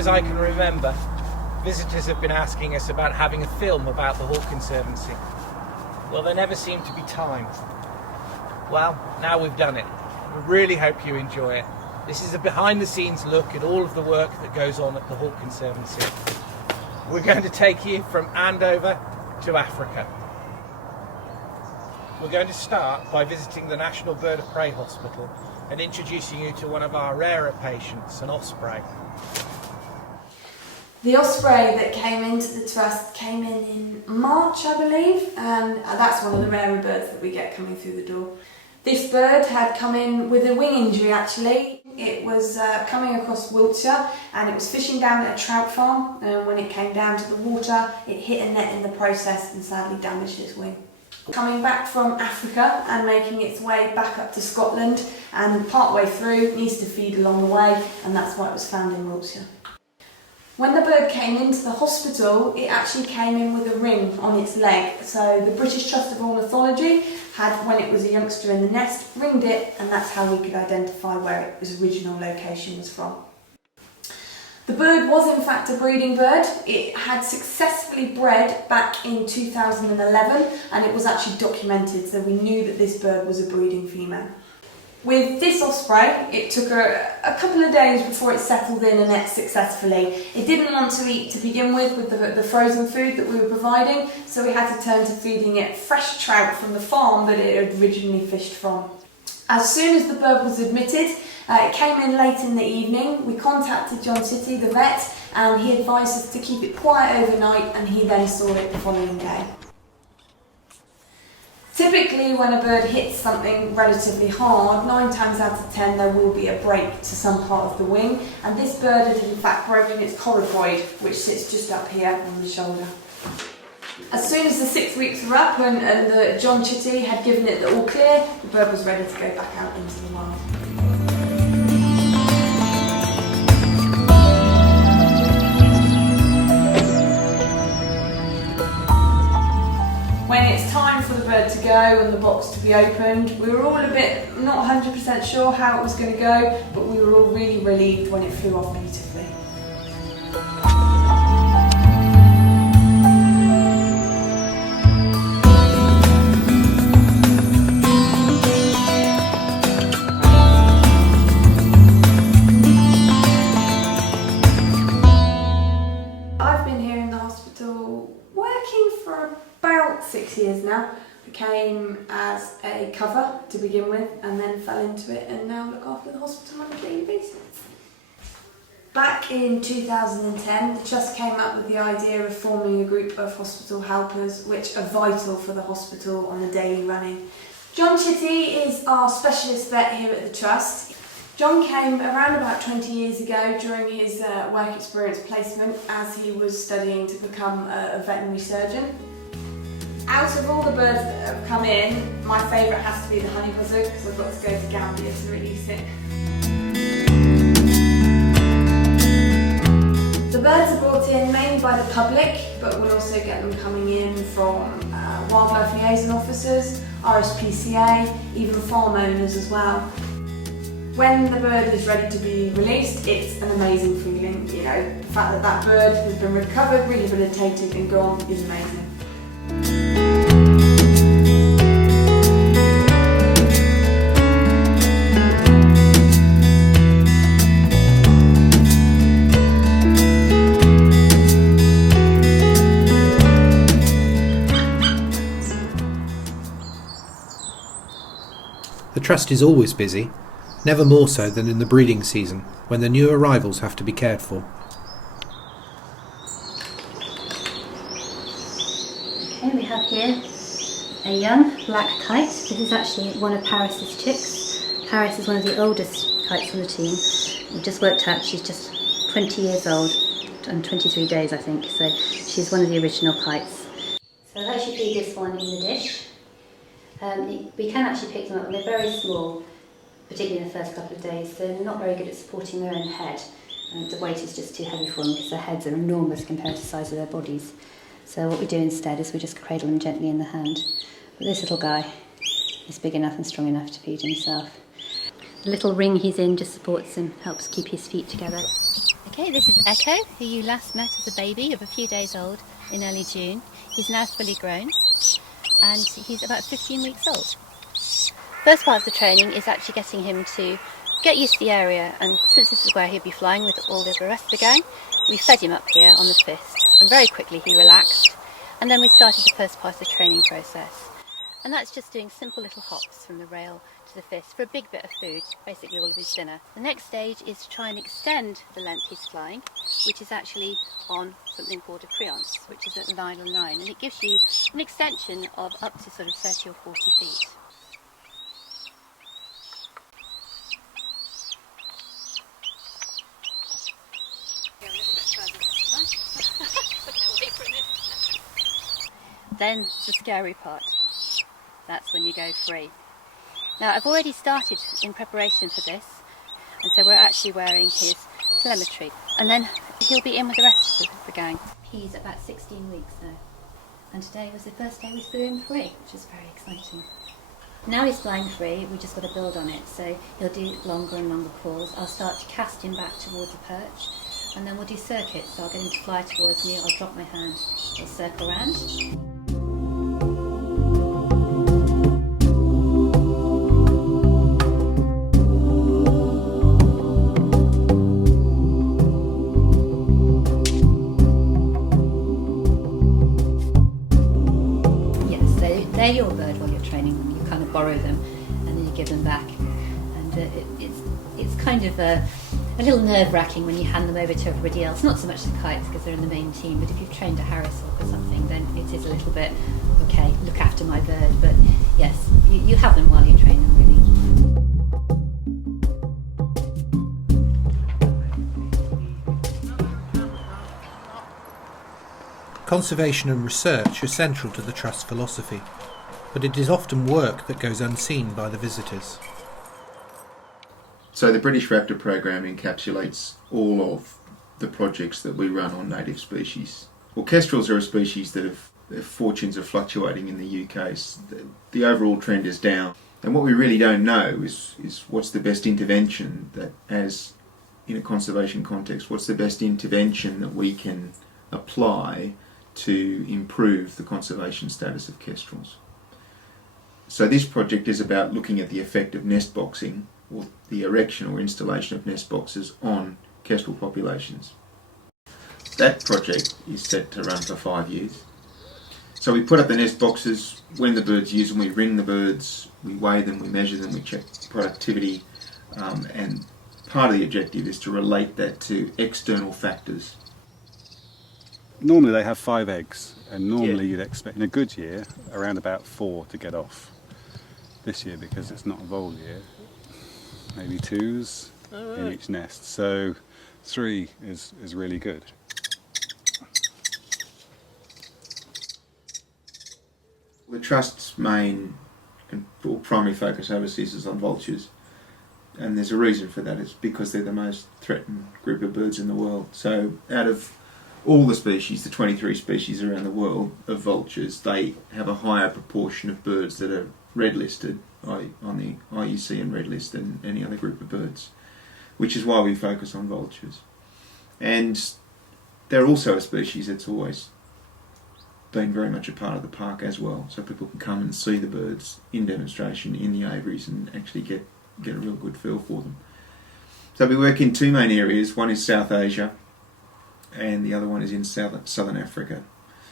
as I can remember, visitors have been asking us about having a film about the Hawk Conservancy. Well, there never seemed to be time. Well, now we've done it. We really hope you enjoy it. This is a behind-the-scenes look at all of the work that goes on at the Hawk Conservancy. We're going to take you from Andover to Africa. We're going to start by visiting the National Bird of Prey Hospital and introducing you to one of our rarer patients, an osprey. The osprey that came into the trust came in March, I believe, and that's one of the rarer birds that we get coming through the door. This bird had come in with a wing injury actually. It was coming across Vulture and it was fishing down at a trout farm, and when it came down to the water it hit a net in the process and sadly damaged its wing. Coming back from Africa and making its way back up to Scotland, and partway through needs to feed along the way, and that's why it was found in Wiltshire. When the bird came into the hospital, it actually came in with a ring on its leg. So the British Trust of Ornithology had, when it was a youngster in the nest, ringed it, and that's how we could identify where its original location was from. The bird was in fact a breeding bird. It had successfully bred back in 2011, and it was actually documented, so we knew that this bird was a breeding female. With this osprey, it took a couple of days before it settled in a net successfully. It didn't want to eat to begin with the frozen food that we were providing, so we had to turn to feeding it fresh trout from the farm that it had originally fished from. As soon as the bird was admitted, it came in late in the evening. We contacted John Chitty, the vet, and he advised us to keep it quiet overnight, and he then saw it the following day. Typically when a bird hits something relatively hard, 9 times out of 10 there will be a break to some part of the wing, and this bird had in fact broken its coracoid, which sits just up here on the shoulder. As soon as the 6 weeks were up and John Chitty had given it the all clear, the bird was ready to go back out into the wild. When it's time for the bird to go and the box to be opened, we were all a bit not 100% sure how it was going to go, but we were all really relieved when it flew off beautifully. I've been here in the hospital working for about 6 years now. I came as a cover to begin with and then fell into it and now look after the hospital on a daily basis. Back in 2010, the Trust came up with the idea of forming a group of hospital helpers which are vital for the hospital on the daily running. John Chitty is our specialist vet here at the Trust. John came around about 20 years ago during his work experience placement as he was studying to become a veterinary surgeon. Out of all the birds that have come in, my favourite has to be the honey buzzard because I've got to go to Gambia to release it. The birds are brought in mainly by the public, but we'll also get them coming in from wildlife liaison officers, RSPCA, even farm owners as well. When the bird is ready to be released, it's an amazing feeling. You know, the fact that that bird has been recovered, rehabilitated and gone is amazing. The Trust is always busy, never more so than in the breeding season, when the new arrivals have to be cared for. Okay, we have here a young black kite. This is actually one of Paris's chicks. Paris is one of the oldest kites on the team. We just worked out she's just 20 years old and 23 days I think, so she's one of the original kites. So I'll actually feed this one in the dish. We can actually pick them up and they're very small, particularly in the first couple of days. They're not very good at supporting their own head. The weight is just too heavy for them because their heads are enormous compared to the size of their bodies. So what we do instead is we just cradle him gently in the hand. But this little guy is big enough and strong enough to feed himself. The little ring he's in just supports him, helps keep his feet together. Okay, this is Echo, who you last met as a baby of a few days old in early June. He's now fully grown and he's about 15 weeks old. First part of the training is actually getting him to get used to the area, and since this is where he'll be flying with all the rest of the gang, we fed him up here on the fist and very quickly he relaxed, and then we started the first part of the training process. And that's just doing simple little hops from the rail to the fist for a big bit of food, basically all of his dinner. The next stage is to try and extend the length he's flying, which is actually on something called a creance, which is a nylon line, and it gives you an extension of up to sort of 30 or 40 feet. Then the scary part. That's when you go free. Now I've already started in preparation for this, and so we're actually wearing his telemetry, and then he'll be in with the rest of the gang. He's about 16 weeks now, and today was the first day we flew him free, which is very exciting. Now he's flying free, we just got to build on it, so he'll do longer and longer calls. I'll start to cast him back towards the perch, and then we'll do circuits, so I'll get him to fly towards me, I'll drop my hand, he'll circle around. They're your bird while you're training them. You kind of borrow them and then you give them back. And it's kind of a little nerve-wracking when you hand them over to everybody else. Not so much the kites because they're in the main team, but if you've trained a Harris hawk or something, then it is a little bit, okay, look after my bird. But yes, you have them while you train them, really. Conservation and research are central to the Trust's philosophy, but it is often work that goes unseen by the visitors. So the British Raptor program encapsulates all of the projects that we run on native species. Well, kestrels are a species that their fortunes are fluctuating in the UK. The overall trend is down. And what we really don't know is what's the best intervention that, as in a conservation context, what's the best intervention that we can apply to improve the conservation status of kestrels. So this project is about looking at the effect of nest boxing, or the erection or installation of nest boxes on kestrel populations. That project is set to run for 5 years. So we put up the nest boxes. When the birds use them, we ring the birds, we weigh them, we measure them, we check productivity, and part of the objective is to relate that to external factors. Normally they have 5 eggs, and normally you'd expect in a good year around about 4 to get off. This year, because it's not a vole year, maybe 2s in each nest, so 3 is really good. The Trust's main and primary focus overseas is on vultures, and there's a reason for that. It's because they're the most threatened group of birds in the world. So out of all the species, the 23 species around the world of vultures, they have a higher proportion of birds that are red listed on the IUCN red list than any other group of birds, which is why we focus on vultures. And they're also a species that's always been very much a part of the park as well, so people can come and see the birds in demonstration in the aviaries and actually get a real good feel for them. So we work in 2 main areas. One is South Asia and the other one is in Southern Africa.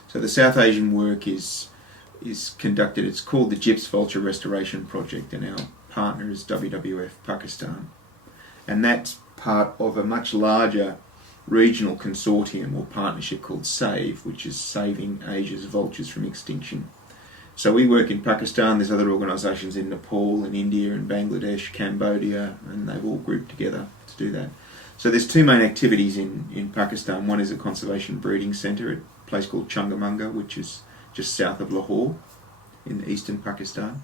So the South Asian work is conducted, it's called the GIPS Vulture Restoration Project, and our partner is WWF Pakistan. And that's part of a much larger regional consortium or partnership called SAVE, which is Saving Asia's Vultures from Extinction. So we work in Pakistan, there's other organisations in Nepal and India and Bangladesh, Cambodia, and they've all grouped together to do that. So there's 2 main activities in Pakistan. One is a conservation breeding centre at a place called Chungamanga, which is just south of Lahore in eastern Pakistan.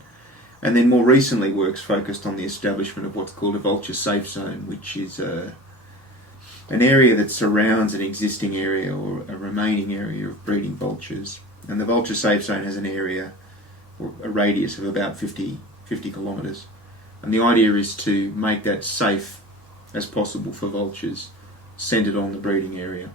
And then more recently work's focused on the establishment of what's called a vulture safe zone, which is an area that surrounds an existing area or a remaining area of breeding vultures. And the vulture safe zone has an area, or a radius of about 50 kilometres. And the idea is to make that safe as possible for vultures centred on the breeding area.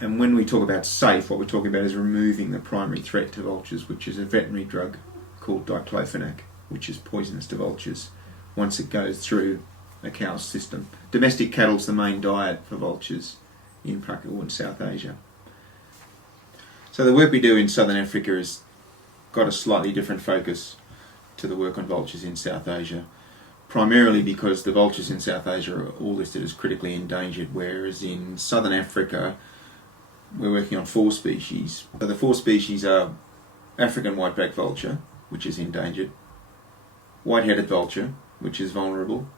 And when we talk about safe, what we're talking about is removing the primary threat to vultures, which is a veterinary drug called diclofenac, which is poisonous to vultures once it goes through a cow's system. Domestic cattle's the main diet for vultures in Pakistan and South Asia. So the work we do in Southern Africa has got a slightly different focus to the work on vultures in South Asia, primarily because the vultures in South Asia are all listed as critically endangered, whereas in Southern Africa we're working on 4 species. So the 4 species are African white-backed vulture, which is endangered, white-headed vulture, which is vulnerable,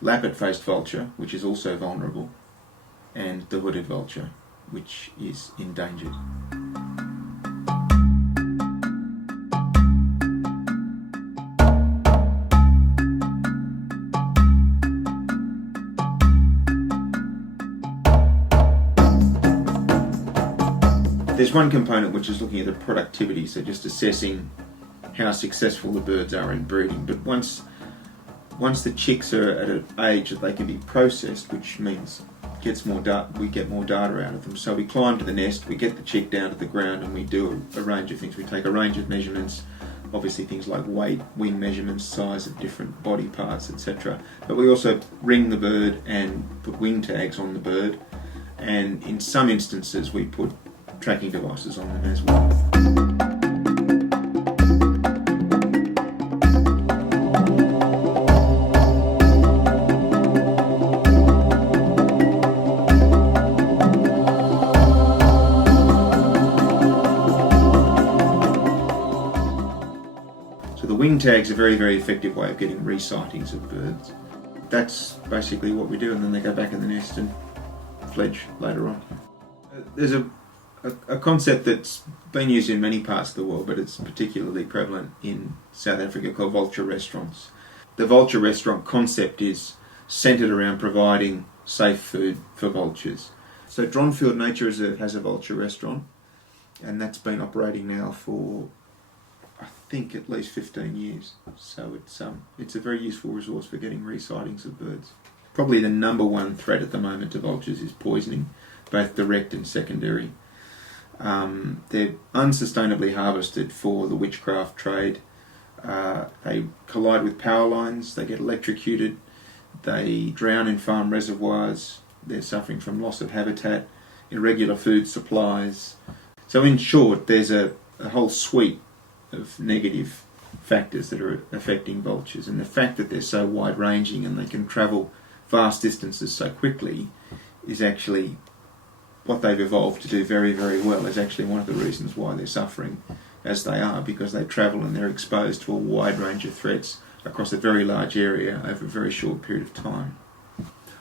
lappet-faced vulture, which is also vulnerable, and the hooded vulture, which is endangered. There's one component which is looking at the productivity, so just assessing how successful the birds are in breeding. But once the chicks are at an age that they can be processed, which means we get more data out of them. So we climb to the nest, we get the chick down to the ground, and we do a range of things. We take a range of measurements, obviously things like weight, wing measurements, size of different body parts, etc. But we also ring the bird and put wing tags on the bird, and in some instances we put tracking devices on them as well. So the wing tag's a very, very effective way of getting re-sightings of birds. That's basically what we do, and then they go back in the nest and fledge later on. There's a concept that's been used in many parts of the world, but it's particularly prevalent in South Africa, called vulture restaurants. The vulture restaurant concept is centred around providing safe food for vultures. So Dronfield Nature Reserve has a vulture restaurant, and that's been operating now for, I think, at least 15 years. So it's a very useful resource for getting re-sightings of birds. Probably the number one threat at the moment to vultures is poisoning, both direct and secondary. They're unsustainably harvested for the witchcraft trade. They collide with power lines, they get electrocuted, they drown in farm reservoirs, they're suffering from loss of habitat, irregular food supplies. So in short, there's a whole suite of negative factors that are affecting vultures, and the fact that they're so wide-ranging and they can travel vast distances so quickly is actually what they've evolved to do very, very well, is actually one of the reasons why they're suffering as they are, because they travel and they're exposed to a wide range of threats across a very large area over a very short period of time.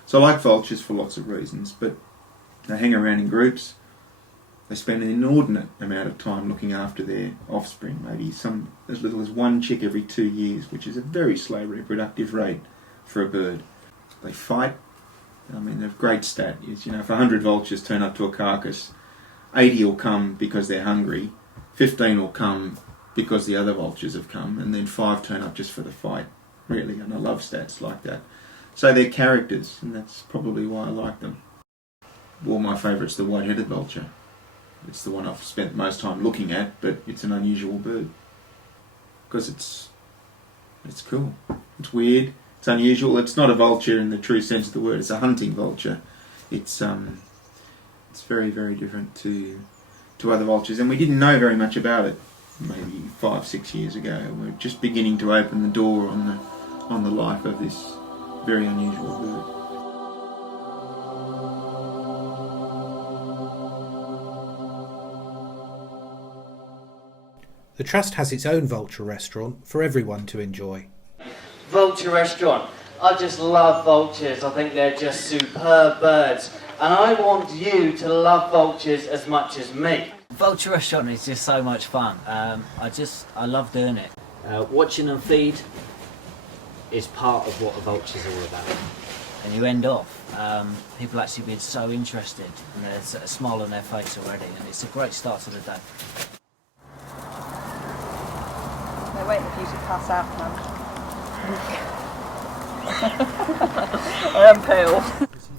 So I like vultures for lots of reasons, but they hang around in groups, they spend an inordinate amount of time looking after their offspring, maybe as little as 1 chick every 2 years, which is a very slow reproductive rate for a bird. They fight. I mean, the great stat is, if 100 vultures turn up to a carcass, 80 will come because they're hungry, 15 will come because the other vultures have come, and then 5 turn up just for the fight, really, and I love stats like that. So they're characters, and that's probably why I like them. Well, my favourite's the white-headed vulture. It's the one I've spent the most time looking at, but it's an unusual bird. Because it's cool. It's weird. It's unusual. It's not a vulture in the true sense of the word. It's a hunting vulture. It's very, very different to other vultures, and we didn't know very much about it maybe 5-6 years ago. We're just beginning to open the door on the life of this very unusual bird. The Trust has its own vulture restaurant for everyone to enjoy. Vulture Restaurant. I just love vultures. I think they're just superb birds. And I want you to love vultures as much as me. Vulture Restaurant is just so much fun. I love doing it. Watching them feed is part of what a vulture's all about. And you end off, people actually being so interested, and there's a smile on their face already, and it's a great start to the day. They're waiting for you to pass out, Mum. I am pale.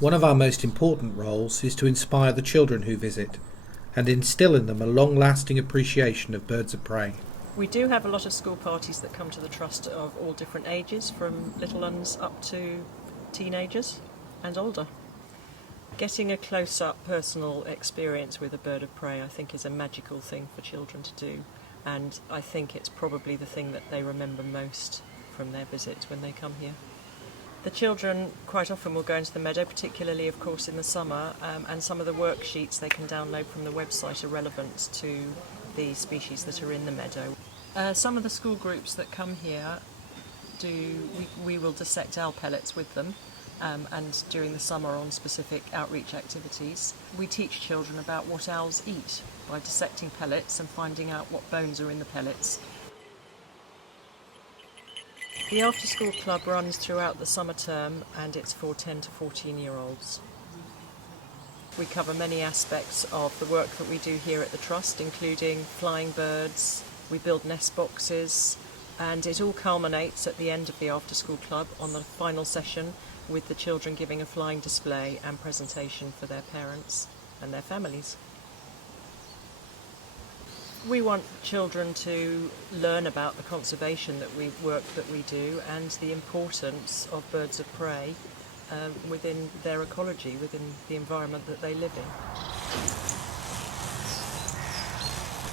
One of our most important roles is to inspire the children who visit and instill in them a long-lasting appreciation of birds of prey. We do have a lot of school parties that come to the Trust of all different ages, from little ones up to teenagers and older. Getting a close-up personal experience with a bird of prey, I think, is a magical thing for children to do, and I think it's probably the thing that they remember most from their visit when they come here. The children quite often will go into the meadow, particularly of course in the summer, and some of the worksheets they can download from the website are relevant to the species that are in the meadow. Some of the school groups that come here we will dissect owl pellets with them, and during the summer on specific outreach activities. We teach children about what owls eat by dissecting pellets and finding out what bones are in the pellets. The after school club runs throughout the summer term, and it's for 10 to 14-year-olds. We cover many aspects of the work that we do here at the Trust, including flying birds. We build nest boxes, and it all culminates at the end of the after school club on the final session with the children giving a flying display and presentation for their parents and their families. We want children to learn about the conservation work that we do and the importance of birds of prey within their ecology, within the environment that they live in.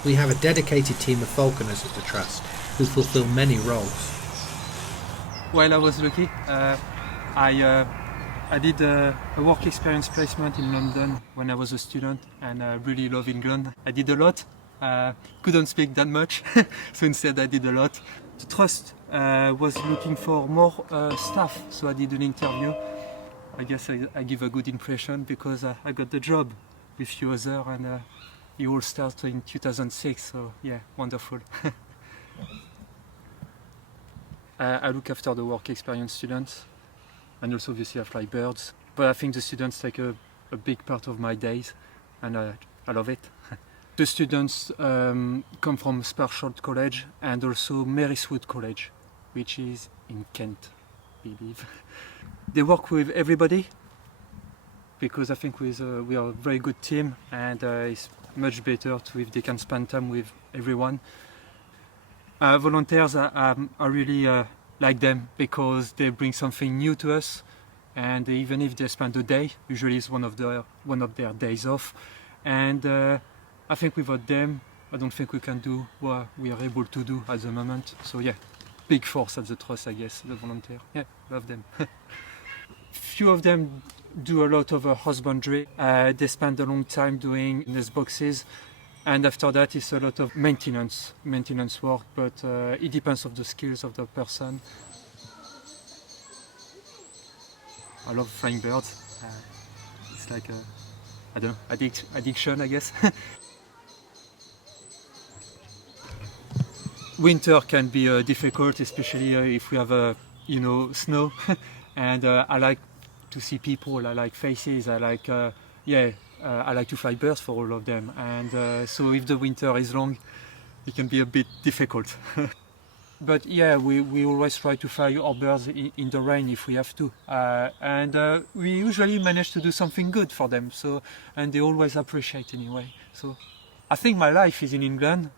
We have a dedicated team of falconers at the Trust who fulfil many roles. While I was lucky, I did a work experience placement in London when I was a student, and I really love England. I did a lot. Couldn't speak that much, so instead I did a lot. The Trust was looking for more staff, so I did an interview. I guess I give a good impression because I got the job with few others, and it all started in 2006, so yeah, wonderful. I look after the work experience students, and also obviously I fly birds, but I think the students take a big part of my days, and I love it. The students come from Sparsholt College and also Maryswood College, which is in Kent, I believe. They work with everybody because I think we are a very good team, and it's much better if they can spend time with everyone. Volunteers, I really like them because they bring something new to us, and even if they spend a day, usually it's one of their days off, and I think without them, I don't think we can do what we are able to do at the moment. So yeah, big force at the Trust, I guess, the volunteer. Yeah, love them. Few of them do a lot of husbandry. They spend a long time doing nest boxes, and after that it's a lot of maintenance work, but it depends on the skills of the person. I love flying birds. It's like I don't know, addiction, I guess. Winter can be difficult, especially if we have snow, and I like to see people. I like faces. I like I like to fly birds for all of them, and so if the winter is long, it can be a bit difficult. But yeah, we always try to fly our birds in the rain if we have to, and we usually manage to do something good for them. So, and they always appreciate anyway. So I think my life is in England.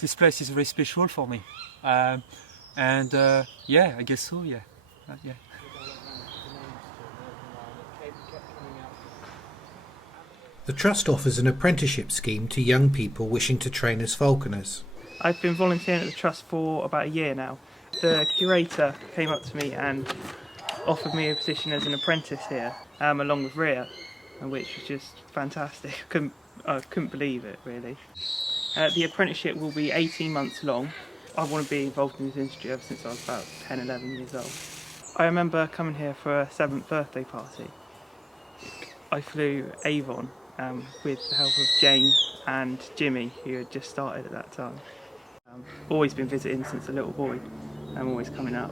This place is very special for me, and yeah, I guess so. Yeah, yeah. The Trust offers an apprenticeship scheme to young people wishing to train as falconers. I've been volunteering at the Trust for about a year now. The curator came up to me and offered me a position as an apprentice here, along with Rhea, which was just fantastic. I couldn't believe it, really. The apprenticeship will be 18 months long. I want to be involved in this industry ever since I was about 10, 11 years old. I remember coming here for a 7th birthday party. I flew Avon with the help of Jane and Jimmy, who had just started at that time. Always been visiting since a little boy. I'm always coming up.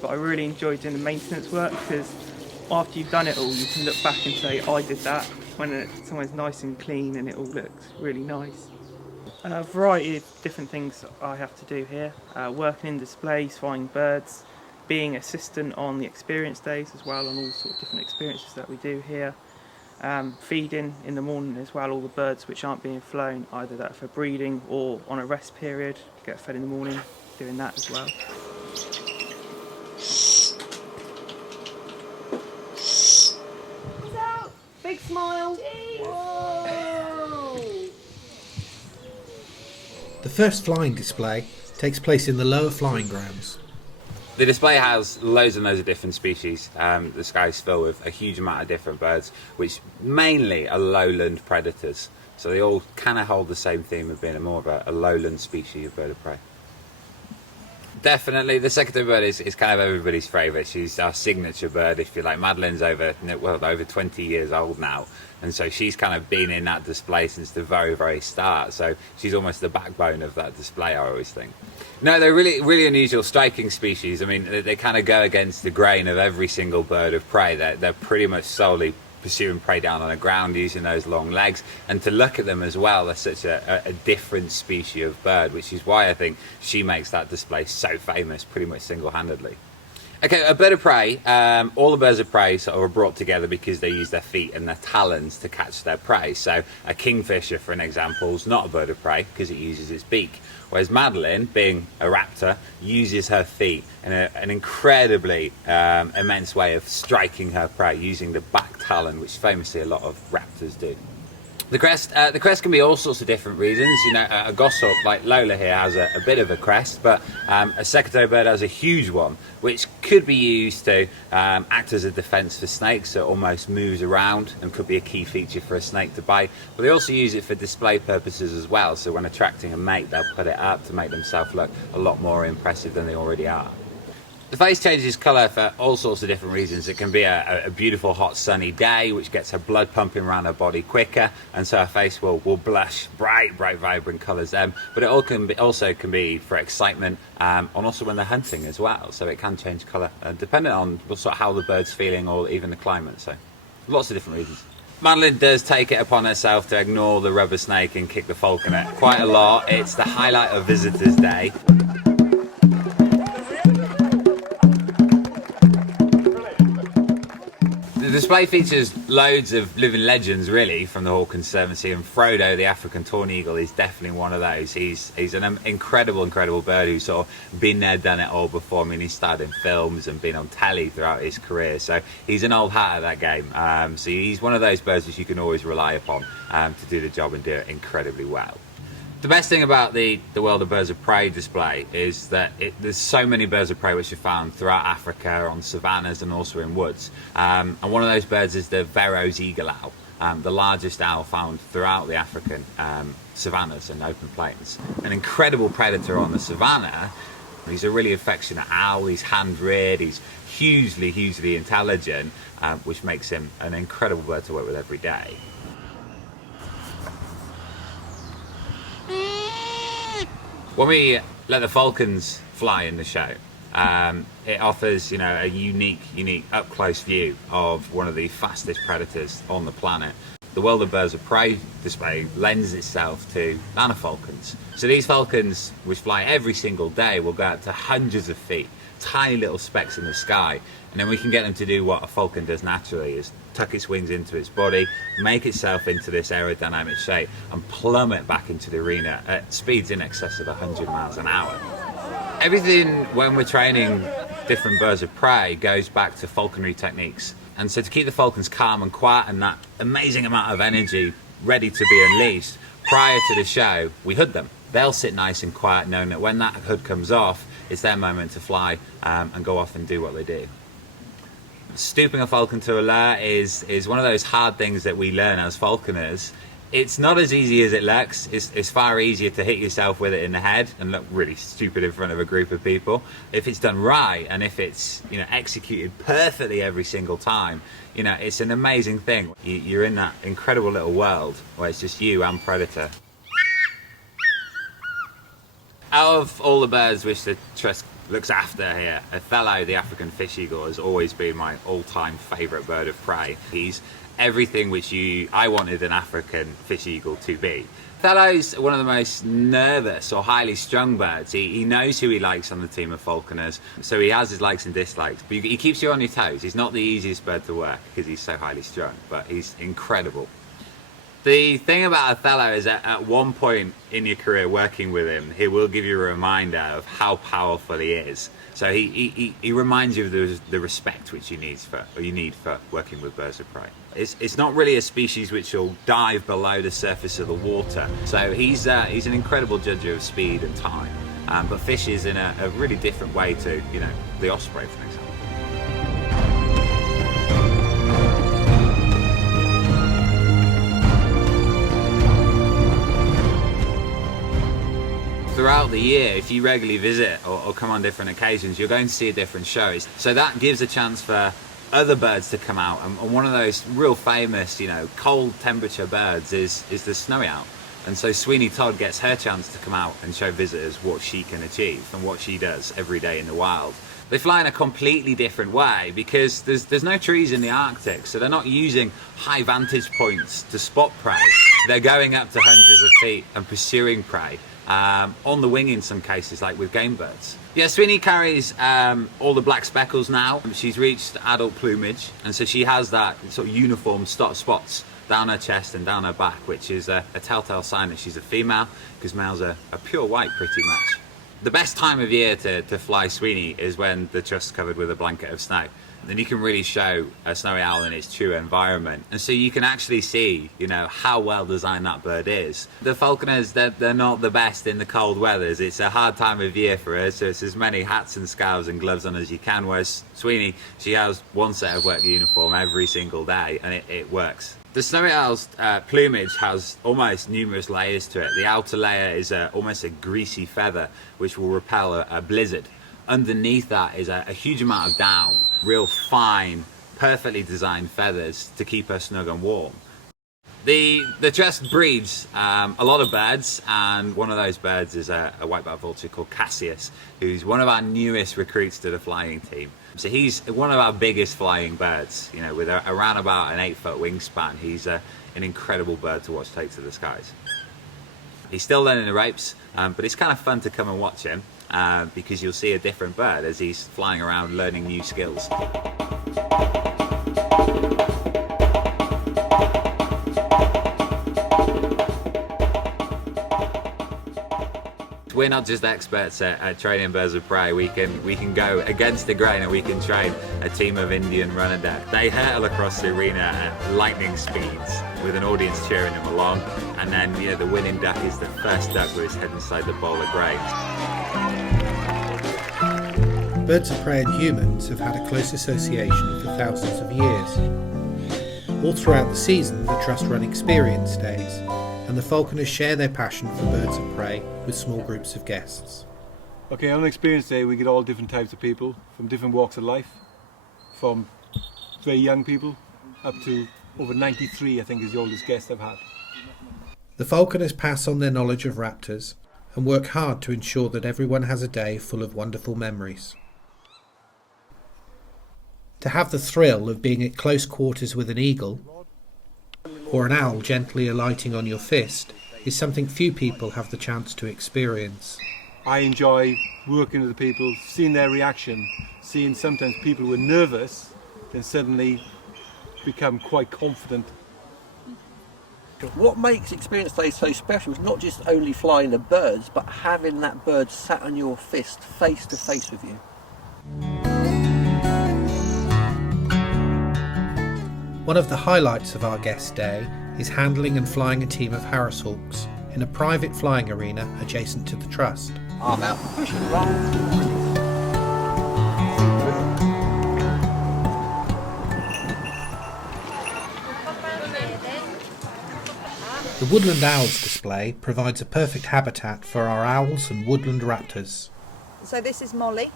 But I really enjoyed doing the maintenance work because after you've done it all, you can look back and say, I did that, when somewhere's nice and clean and it all looks really nice. A variety of different things I have to do here, working in displays, flying birds, being assistant on the experience days as well, on all sorts of different experiences that we do here, feeding in the morning as well, all the birds which aren't being flown, either that for breeding or on a rest period, get fed in the morning, doing that as well. Big smile. The first flying display takes place in the lower flying grounds. The display has loads and loads of different species. The sky's filled with a huge amount of different birds, which mainly are lowland predators. So they all kind of hold the same theme of being more of a lowland species of bird of prey. Definitely, the secretary bird is kind of everybody's favourite. She's our signature bird, if you like. Madeline's over 20 years old now, and so she's kind of been in that display since the very, very start. So she's almost the backbone of that display, I always think. No, they're really, really unusual, striking species. I mean, they kind of go against the grain of every single bird of prey. They're pretty much solely pursuing prey down on the ground using those long legs, and to look at them as well, they're such a different species of bird, which is why I think she makes that display so famous pretty much single-handedly. Okay, a bird of prey, all the birds of prey sort of are brought together because they use their feet and their talons to catch their prey. So a kingfisher, for an example, is not a bird of prey because it uses its beak. Whereas Madeline, being a raptor, uses her feet in an incredibly immense way of striking her prey using the back talon, which famously a lot of raptors do. The crest can be all sorts of different reasons. You know, a goshawk like Lola here has a bit of a crest, but a secretary bird has a huge one, which could be used to act as a defence for snakes, so it almost moves around and could be a key feature for a snake to bite. But they also use it for display purposes as well, so when attracting a mate, they'll put it up to make themselves look a lot more impressive than they already are. The face changes colour for all sorts of different reasons. It can be a beautiful hot sunny day which gets her blood pumping around her body quicker, and so her face will blush bright vibrant colours then. But it also can be for excitement, and also when they're hunting as well, so it can change colour depending on sort of how the bird's feeling or even the climate, so lots of different reasons. Madeline does take it upon herself to ignore the rubber snake and kick the falconer quite a lot. It's the highlight of Visitors' Day. The display features loads of living legends, really, from the Hawk Conservancy, and Frodo, the African tawny eagle, is definitely one of those. He's an incredible bird who's sort of been there, done it all before. I mean, he starred in films and been on telly throughout his career, so he's an old hat at that game. So he's one of those birds which you can always rely upon to do the job and do it incredibly well. The best thing about the World of Birds of Prey display is that there's so many birds of prey which are found throughout Africa, on savannas and also in woods. And one of those birds is the Eurasian Eagle Owl, the largest owl found throughout the African savannas and open plains. An incredible predator on the savanna. He's a really affectionate owl, he's hand-reared, he's hugely intelligent, which makes him an incredible bird to work with every day. When we let the falcons fly in the show, it offers, you know, a unique up-close view of one of the fastest predators on the planet. The World of Birds of Prey display lends itself to nana falcons. So these falcons, which fly every single day, will go out to hundreds of feet, tiny little specks in the sky, and then we can get them to do what a falcon does naturally, is tuck its wings into its body, make itself into this aerodynamic shape, and plummet back into the arena at speeds in excess of 100 miles an hour. Everything, when we're training different birds of prey, goes back to falconry techniques. And so to keep the falcons calm and quiet and that amazing amount of energy ready to be unleashed, prior to the show, we hood them. They'll sit nice and quiet, knowing that when that hood comes off, it's their moment to fly and go off and do what they do. Stooping a falcon to alert is one of those hard things that we learn as falconers. It's not as easy as it looks. It's far easier to hit yourself with it in the head and look really stupid in front of a group of people. If it's done right and if it's, you know, executed perfectly every single time, you know, it's an amazing thing. You're in that incredible little world where it's just you and predator. Out of all the birds which the Trust looks after here, Othello, the African fish eagle, has always been my all-time favourite bird of prey. He's everything which I wanted an African fish eagle to be. Othello's one of the most nervous or highly strung birds. He knows who he likes on the team of falconers, so he has his likes and dislikes, but he keeps you on your toes. He's not the easiest bird to work because he's so highly strung, but he's incredible. The thing about Othello is that at one point in your career working with him, he will give you a reminder of how powerful he is. So he reminds you of the respect which you need for working with birds of prey. It's not really a species which will dive below the surface of the water. So he's an incredible judge of speed and time, but fishes in a really different way to, you know, the Osprey, for example. Throughout the year, if you regularly visit or come on different occasions, you're going to see different shows. So that gives a chance for other birds to come out. And one of those real famous, you know, cold temperature birds is the snowy owl. And so Sweeney Todd gets her chance to come out and show visitors what she can achieve and what she does every day in the wild. They fly in a completely different way because there's no trees in the Arctic, so they're not using high vantage points to spot prey. They're going up to hundreds of feet and pursuing prey. On the wing in some cases, like with game birds. Yeah, Sweeney carries all the black speckles now. She's reached adult plumage, and so she has that sort of uniform spots down her chest and down her back, which is a telltale sign that she's a female, because males are pure white pretty much. The best time of year to fly Sweeney is when the trust's covered with a blanket of snow. Then you can really show a snowy owl in its true environment, and so you can actually see, you know, how well designed that bird is. The falconers, they're not the best in the cold weathers. It's a hard time of year for us, so it's as many hats and scarves and gloves on as you can, whereas Sweeney, she has one set of work uniform every single day, and it works. The snowy owl's plumage has almost numerous layers to it. The outer layer is almost a greasy feather which will repel a blizzard. Underneath that is a huge amount of down, real fine, perfectly designed feathers to keep her snug and warm. The trust breeds a lot of birds, and one of those birds is a white-backed vulture called Cassius, who's one of our newest recruits to the flying team. So he's one of our biggest flying birds, you know, with around about an 8-foot wingspan. He's an incredible bird to watch take to the skies. He's still learning the ropes, but it's kind of fun to come and watch him. Because you'll see a different bird as he's flying around learning new skills. We're not just experts at training birds of prey. We can go against the grain and we can train a team of Indian runner duck. They hurtle across the arena at lightning speeds with an audience cheering them along, and then, you know, the winning duck is the first duck with its head inside the bowl of grains. Birds of prey and humans have had a close association for thousands of years. All throughout the season, the Trust run experience days, and the falconers share their passion for birds of prey with small groups of guests. Okay, on an experience day we get all different types of people from different walks of life, from very young people up to over 93, I think is the oldest guest I've had. The falconers pass on their knowledge of raptors and work hard to ensure that everyone has a day full of wonderful memories. To have the thrill of being at close quarters with an eagle, or an owl gently alighting on your fist, is something few people have the chance to experience. I enjoy working with the people, seeing their reaction, seeing sometimes people who are nervous then suddenly become quite confident. What makes Experience Day so special is not just only flying the birds, but having that bird sat on your fist face to face with you. One of the highlights of our guest day is handling and flying a team of Harris hawks in a private flying arena adjacent to the Trust. Arm out, push and roll. The Woodland Owls display provides a perfect habitat for our owls and woodland raptors. So this is Molly.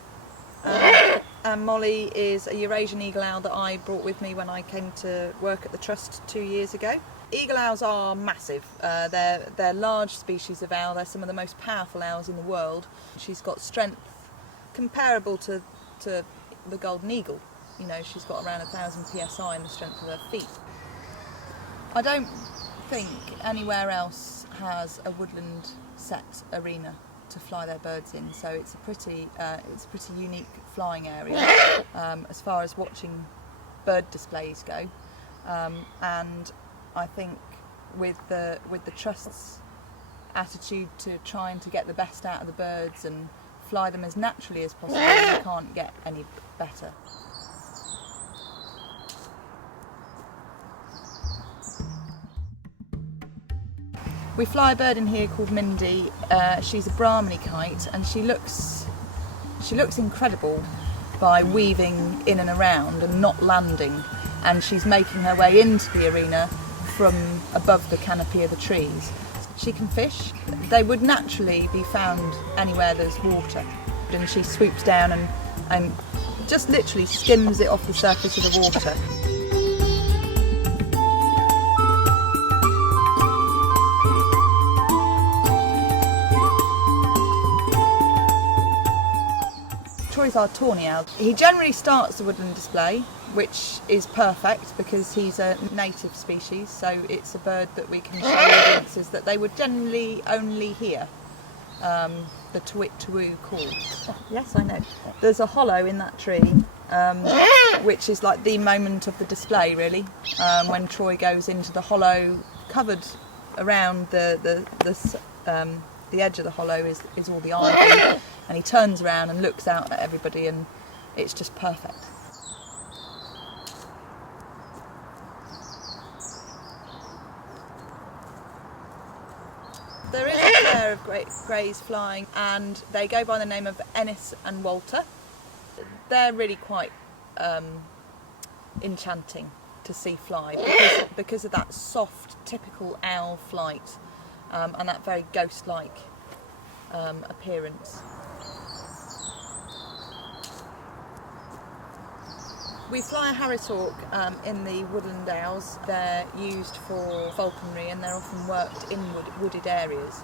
And Molly is a Eurasian Eagle Owl that I brought with me when I came to work at the Trust 2 years ago. Eagle owls are massive. They're large species of owl. They're some of the most powerful owls in the world. She's got strength comparable to the golden eagle. You know, she's got around 1,000 psi in the strength of her feet. I don't think anywhere else has a woodland set arena to fly their birds in, so it's a pretty unique flying area as far as watching bird displays go. And I think with the Trust's attitude to trying to get the best out of the birds and fly them as naturally as possible, you can't get any better. We fly a bird in here called Mindy. She's a Brahminy kite, and she looks incredible by weaving in and around and not landing, and she's making her way into the arena from above the canopy of the trees. She can fish. They would naturally be found anywhere there's water, and she swoops down and just literally skims it off the surface of the water. Troy's our tawny owl. He generally starts the woodland display, which is perfect because he's a native species, so it's a bird that we can show audiences that they would generally only hear the twit-twoo call. Oh, yes, I know. There's a hollow in that tree, which is like the moment of the display, really, when Troy goes into the hollow. Covered around the edge of the hollow is all the ivy, and he turns around and looks out at everybody, and it's just perfect. There is a pair of greys flying, and they go by the name of Ennis and Vulture. They're really quite enchanting to see fly because of that soft, typical owl flight and that very ghost-like appearance. We fly a Harris hawk in the woodland owls. They're used for falconry, and they're often worked in wooded areas.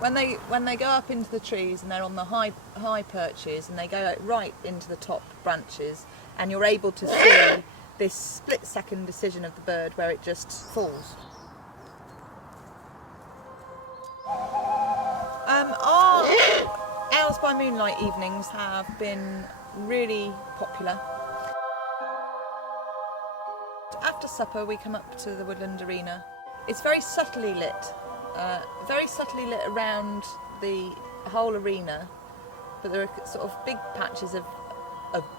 When they go up into the trees and they're on the high perches, and they go right into the top branches, and you're able to see this split-second decision of the bird where it just falls. Our Owls by Moonlight evenings have been really popular. After supper we come up to the woodland arena. It's very subtly lit around the whole arena, but there are sort of big patches of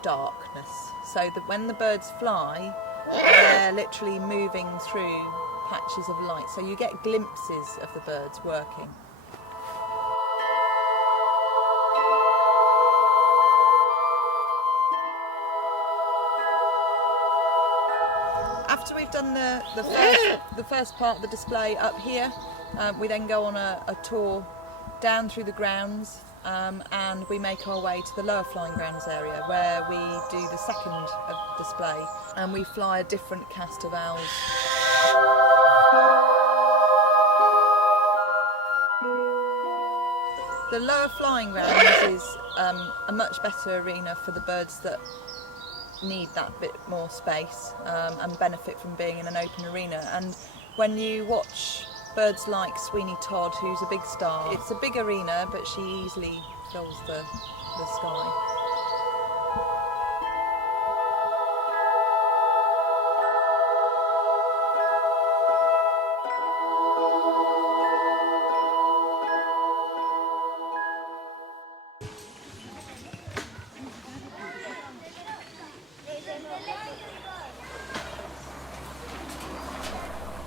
darkness, so that when the birds fly, they're literally moving through patches of light, so you get glimpses of the birds working. After we've done the first part of the display up here, we then go on a tour down through the grounds, and we make our way to the lower flying grounds area where we do the second display, and we fly a different cast of owls. The lower flying grounds is a much better arena for the birds that need that bit more space and benefit from being in an open arena. And when you watch birds like Sweeney Todd, who's a big star, it's a big arena, but she easily fills the sky.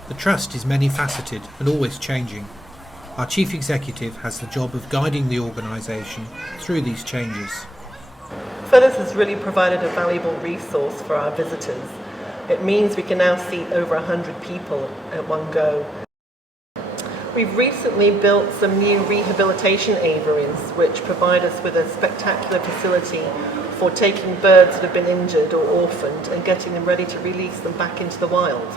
The Trust is many-faceted and always changing. Our Chief Executive has the job of guiding the organisation through these changes. So this has really provided a valuable resource for our visitors. It means we can now seat over 100 people at one go. We've recently built some new rehabilitation aviaries which provide us with a spectacular facility for taking birds that have been injured or orphaned and getting them ready to release them back into the wild.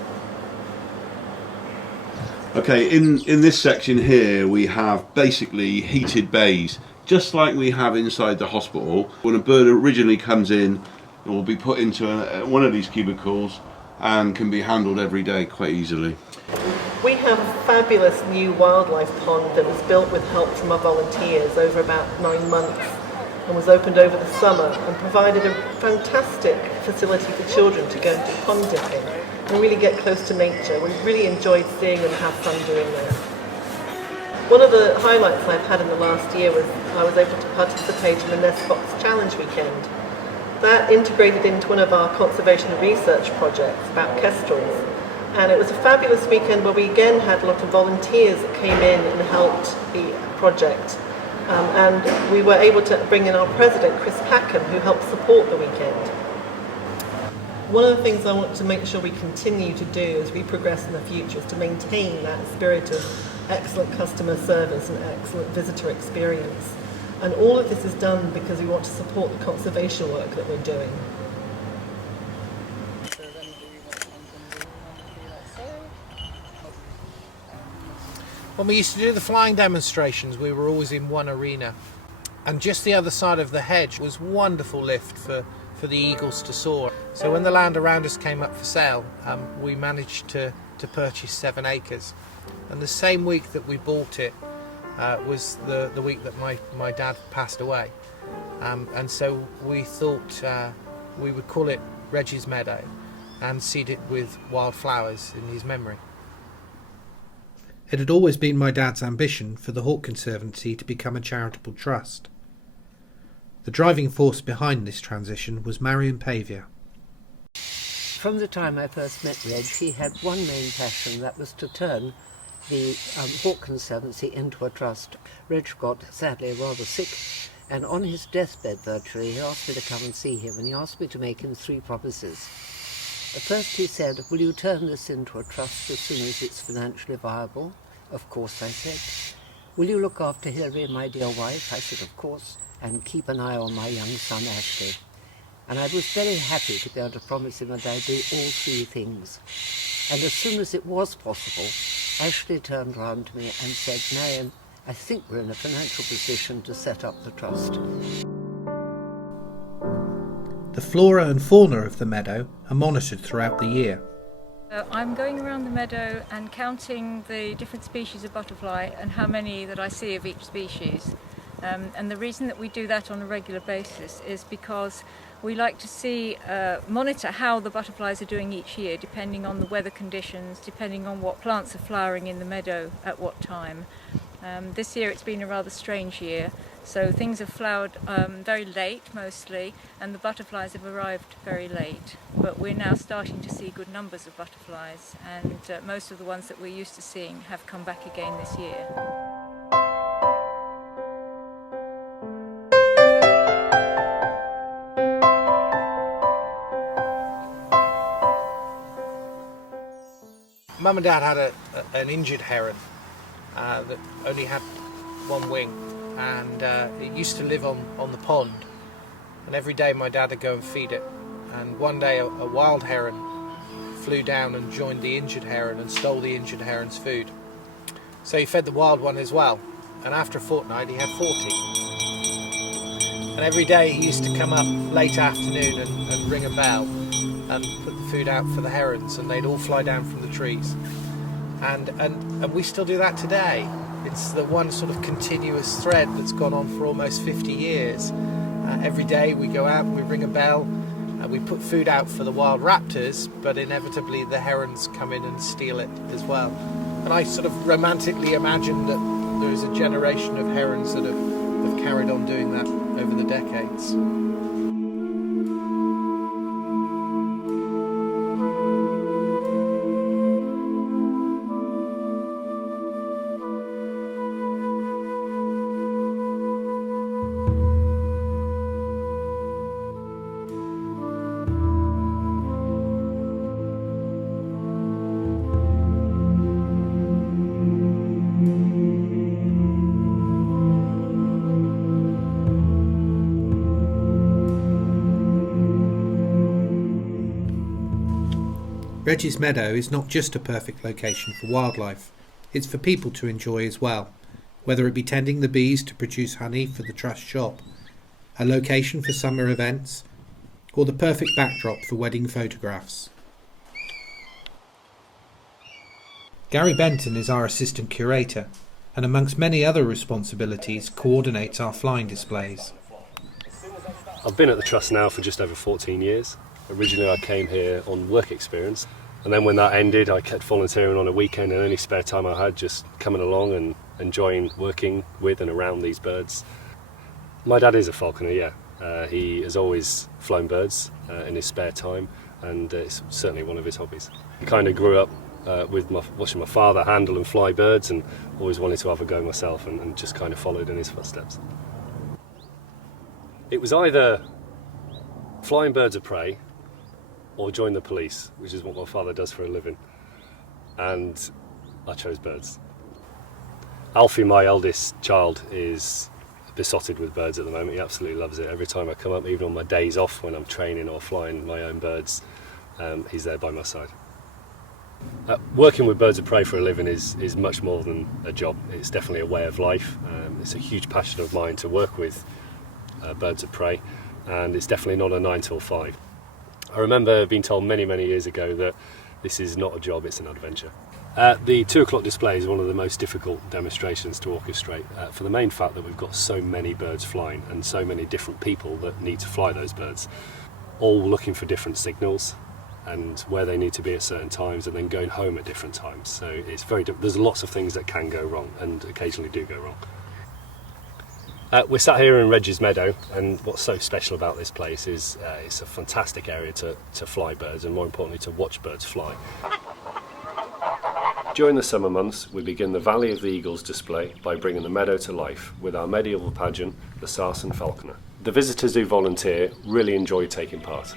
Okay, in this section here we have basically heated bays, just like we have inside the hospital. When a bird originally comes in, it will be put into one of these cubicles and can be handled every day quite easily. We have a fabulous new wildlife pond that was built with help from our volunteers over about 9 months and was opened over the summer and provided a fantastic facility for children to go and do pond dipping and really get close to nature. We really enjoyed seeing them have fun doing that. One of the highlights I've had in the last year was I was able to participate in the Nest Box Challenge weekend. That integrated into one of our conservation research projects about kestrels. And it was a fabulous weekend where we again had a lot of volunteers that came in and helped the project. And we were able to bring in our president, Chris Packham, who helped support the weekend. One of the things I want to make sure we continue to do as we progress in the future is to maintain that spirit of excellent customer service and excellent visitor experience. And all of this is done because we want to support the conservation work that we're doing. When we used to do the flying demonstrations, we were always in one arena, and just the other side of the hedge was wonderful lift for the eagles to soar. So when the land around us came up for sale, we managed to purchase 7 acres. And the same week that we bought it was the week that my dad passed away. And so we thought we would call it Reggies Meadow and seed it with wildflowers in his memory. It had always been my dad's ambition for the Hawk Conservancy to become a charitable trust. The driving force behind this transition was Marion Pavia. From the time I first met Reg, he had one main passion, that was to turn the Hawk Conservancy into a trust. Reg got sadly rather sick, and on his deathbed virtually he asked me to come and see him, and he asked me to make him 3 promises. At first he said, will you turn this into a trust as soon as it's financially viable? Of course, I said. Will you look after Hilary, my dear wife? I said, of course. And keep an eye on my young son, Ashley. And I was very happy to be able to promise him that I'd do all 3 things. And as soon as it was possible, Ashley turned round to me and said, Marion, I think we're in a financial position to set up the trust. The flora and fauna of the meadow are monitored throughout the year. I'm going around the meadow and counting the different species of butterfly and how many that I see of each species. And the reason that we do that on a regular basis is because we like to monitor how the butterflies are doing each year, depending on the weather conditions, depending on what plants are flowering in the meadow at what time. This year it's been a rather strange year, so things have flowered very late mostly, and the butterflies have arrived very late. But we're now starting to see good numbers of butterflies, and most of the ones that we're used to seeing have come back again this year. Mum and Dad had an injured heron that only had 1 wing, and it used to live on the pond, and every day my dad would go and feed it, and one day a wild heron flew down and joined the injured heron and stole the injured heron's food. So he fed the wild one as well, and after a fortnight he had 40. And every day he used to come up late afternoon and ring a bell and put the food out for the herons, and they'd all fly down from the trees. And we still do that today. It's the one sort of continuous thread that's gone on for almost 50 years. Every day we go out, we ring a bell, we put food out for the wild raptors, but inevitably the herons come in and steal it as well. And I sort of romantically imagine that there is a generation of herons that have carried on doing that over the decades. Reggies Meadow is not just a perfect location for wildlife, it's for people to enjoy as well, whether it be tending the bees to produce honey for the trust shop, a location for summer events, or the perfect backdrop for wedding photographs. Gary Benton is our assistant curator, and amongst many other responsibilities coordinates our flying displays. I've been at the Trust now for just over 14 years. Originally I came here on work experience, and then when that ended I kept volunteering on a weekend and any spare time I had, just coming along and enjoying working with and around these birds. My dad is a falconer, yeah. He has always flown birds in his spare time, and it's certainly one of his hobbies. He kind of grew up with watching my father handle and fly birds, and always wanted to have a go myself, and just kind of followed in his footsteps. It was either flying birds of prey or join the police, which is what my father does for a living, and I chose birds. Alfie, my eldest child, is besotted with birds at the moment. He absolutely loves it. Every time I come up, even on my days off when I'm training or flying my own birds, he's there by my side. Working with birds of prey for a living is much more than a job. It's definitely a way of life. It's a huge passion of mine to work with birds of prey, and it's definitely not a 9 till 5. I remember being told many years ago that this is not a job, it's an adventure. The 2 o'clock display is one of the most difficult demonstrations to orchestrate, for the main fact that we've got so many birds flying and so many different people that need to fly those birds, all looking for different signals and where they need to be at certain times, and then going home at different times. So it's there's lots of things that can go wrong and occasionally do go wrong. We're sat here in Reggies Meadow, and what's so special about this place is it's a fantastic area to fly birds, and more importantly to watch birds fly. During the summer months we begin the Valley of the Eagles display by bringing the meadow to life with our medieval pageant, the Sarsen Falconer. The visitors who volunteer really enjoy taking part.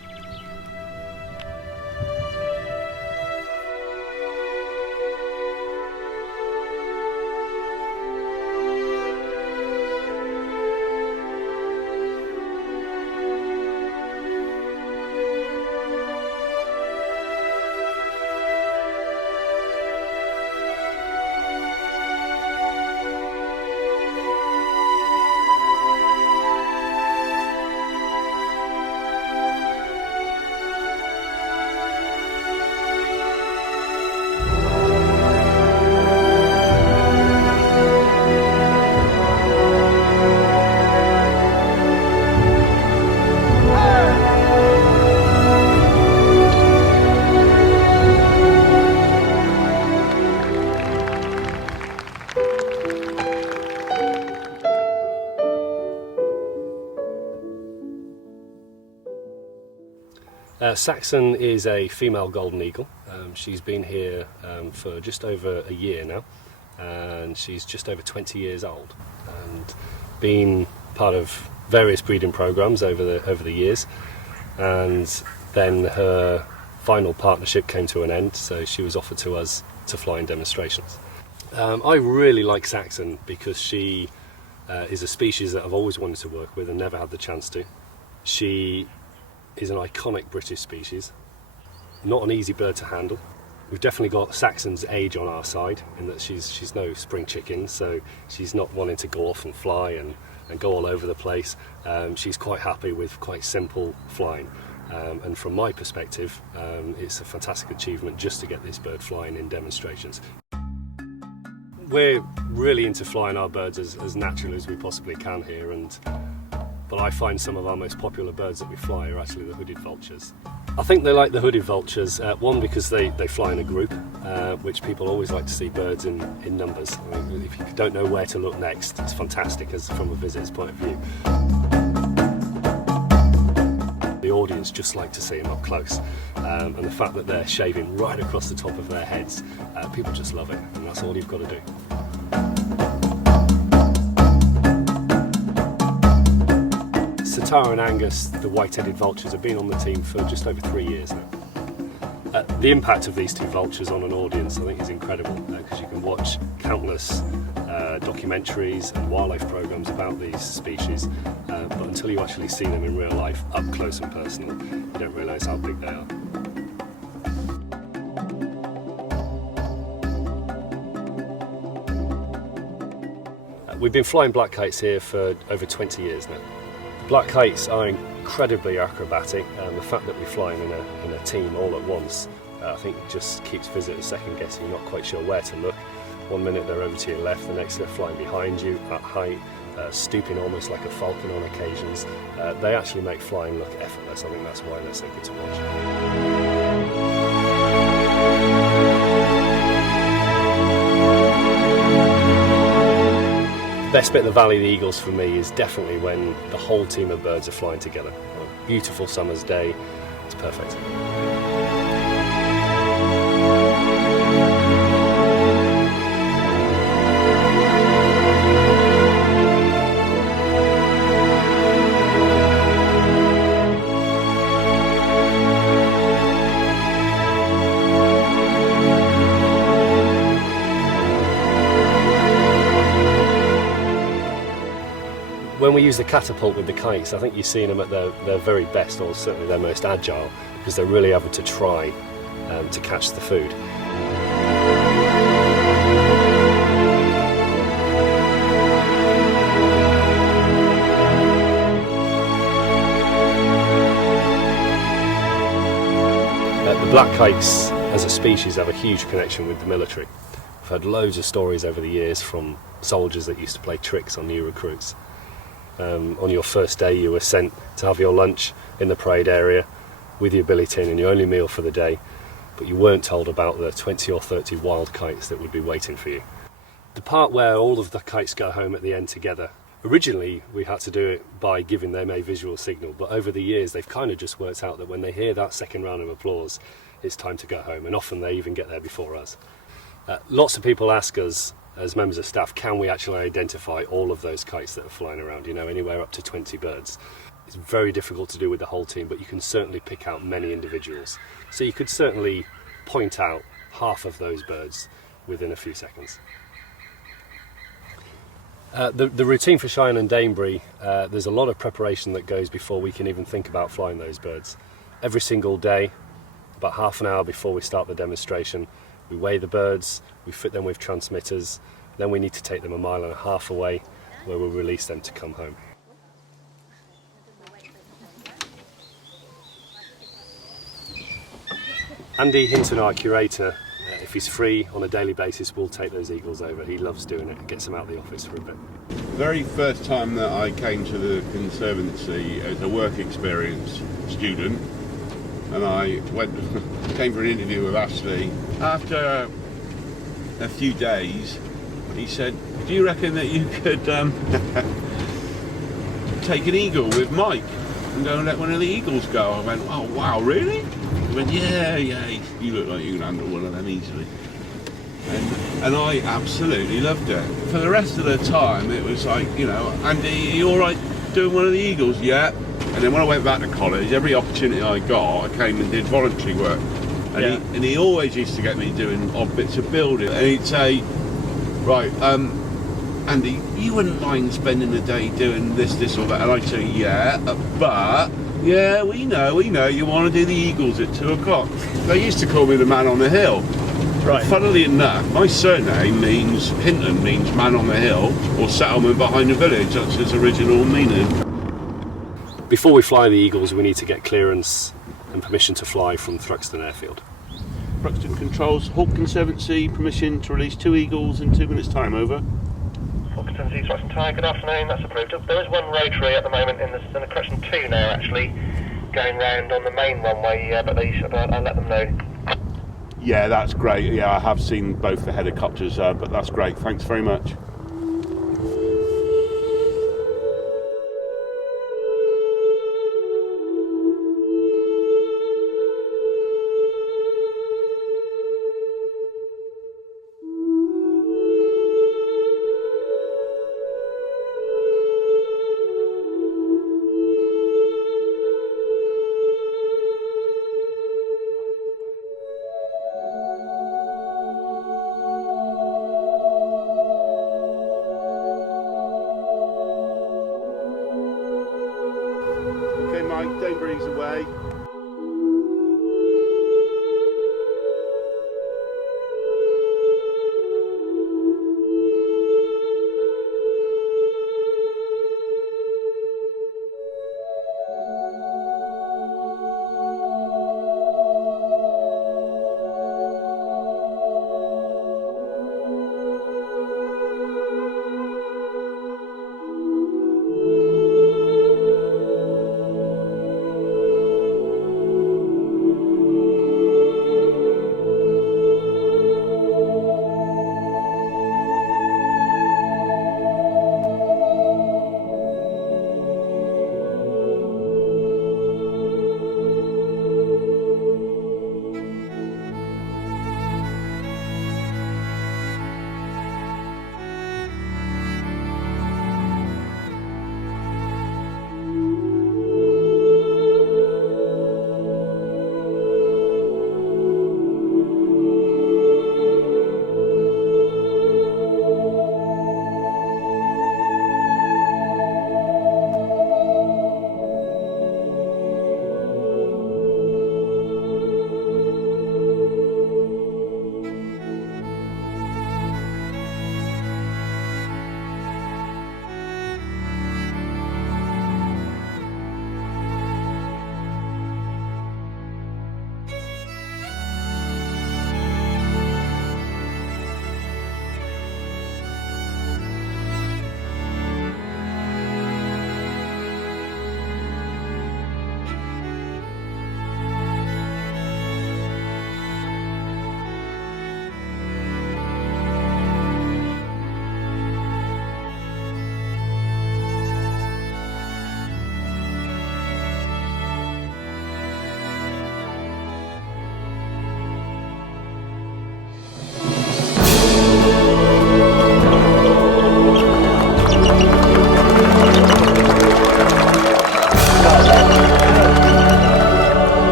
Saxon is a female golden eagle. She's been here for just over a year now, and she's just over 20 years old, and been part of various breeding programs over the years, and then her final partnership came to an end, so she was offered to us to fly in demonstrations. I really like Saxon because she is a species that I've always wanted to work with and never had the chance to. She is an iconic British species, not an easy bird to handle. We've definitely got Saxon's age on our side in that she's no spring chicken, so she's not wanting to go off and fly and go all over the place. She's quite happy with quite simple flying, and from my perspective it's a fantastic achievement just to get this bird flying in demonstrations. We're really into flying our birds as naturally as we possibly can here, but I find some of our most popular birds that we fly are actually the hooded vultures. I think they like the hooded vultures, one because they fly in a group, which people always like to see birds in numbers. I mean, if you don't know where to look next, it's fantastic from a visitor's point of view. The audience just like to see them up close, and the fact that they're shaving right across the top of their heads, people just love it, and that's all you've got to do. Tara and Angus, the white-headed vultures, have been on the team for just over 3 years now. The impact of these 2 vultures on an audience, I think, is incredible, because you can watch countless documentaries and wildlife programs about these species, but until you actually see them in real life, up close and personal, you don't realise how big they are. We've been flying black kites here for over 20 years now. Black kites are incredibly acrobatic, and the fact that we're flying in a team all at once, I think just keeps visitors second guessing. You're not quite sure where to look. One minute they're over to your left, the next they're flying behind you at height, stooping almost like a falcon on occasions. They actually make flying look effortless. I think that's why they're so good to watch. The best bit of the Valley of the Eagles for me is definitely when the whole team of birds are flying together. A beautiful summer's day, it's perfect. When we use the catapult with the kites, I think you're seeing them at their very best, or certainly their most agile, because they're really having to try to catch the food. The black kites, as a species, have a huge connection with the military. I've heard loads of stories over the years from soldiers that used to play tricks on new recruits. On your first day you were sent to have your lunch in the parade area with your billy tin and your only meal for the day, but you weren't told about the 20 or 30 wild kites that would be waiting for you. The part where all of the kites go home at the end together, originally we had to do it by giving them a visual signal, but over the years they've kind of just worked out that when they hear that second round of applause, it's time to go home, and often they even get there before us. Lots of people ask us as members of staff, can we actually identify all of those kites that are flying around, anywhere up to 20 birds? It's very difficult to do with the whole team, but you can certainly pick out many individuals. So you could certainly point out half of those birds within a few seconds. The routine for Cheyenne and Danebury, there's a lot of preparation that goes before we can even think about flying those birds. Every single day, about half an hour before we start the demonstration, we weigh the birds, we fit them with transmitters, then we need to take them 1.5 miles away where we'll release them to come home. Andy Hinton, our curator, if he's free on a daily basis, will take those eagles over. He loves doing it, gets them out of the office for a bit. The very first time that I came to the Conservancy as a work experience student, and I came for an interview with Ashley. After a few days, he said, do you reckon that you could take an eagle with Mike and go and let one of the eagles go? I went, oh wow, really? He went, yeah, you look like you can handle one of them easily. And I absolutely loved it. For the rest of the time, it was like, Andy, are you all right doing one of the eagles? Yeah. And then when I went back to college, every opportunity I got, I came and did voluntary work. And he always used to get me doing odd bits of building. And he'd say, right, Andy, you wouldn't mind spending the day doing this or that? And I'd say, yeah, but, yeah, we know, you want to do the eagles at 2 o'clock. They used to call me the man on the hill. Right. Funnily enough, my surname Hinton means man on the hill, or settlement behind the village. That's his original meaning. Before we fly the eagles, we need to get clearance and permission to fly from Thruxton Airfield. Thruxton Controls, Hawk Conservancy, permission to release 2 eagles in 2 minutes' time, over. Hawk Conservancy, Thruxton Tower, good afternoon, that's approved. There is one rotary at the moment in the correction 2 now, actually, going round on the main runway, but I'll let them know. Yeah, that's great. Yeah, I have seen both the helicopters, but that's great. Thanks very much.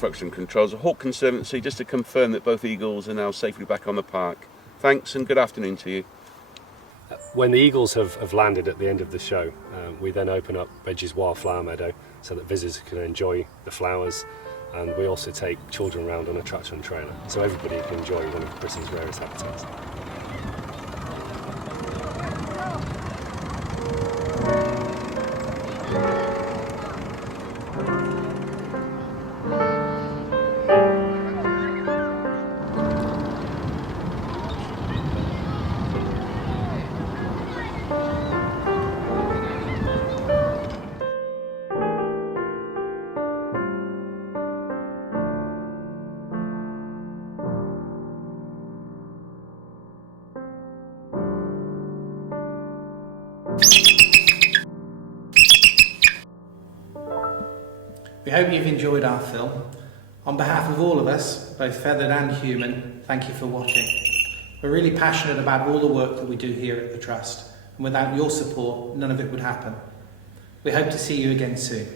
production controls of Hawk Conservancy, just to confirm that both eagles are now safely back on the park. Thanks and good afternoon to you. When the eagles have landed at the end of the show, we then open up Reggies Wildflower Meadow so that visitors can enjoy the flowers, and we also take children around on a tractor and trailer so everybody can enjoy one of Britain's rarest habitats. We hope you've enjoyed our film. On behalf of all of us, both feathered and human, thank you for watching. We're really passionate about all the work that we do here at the Trust, and without your support, none of it would happen. We hope to see you again soon.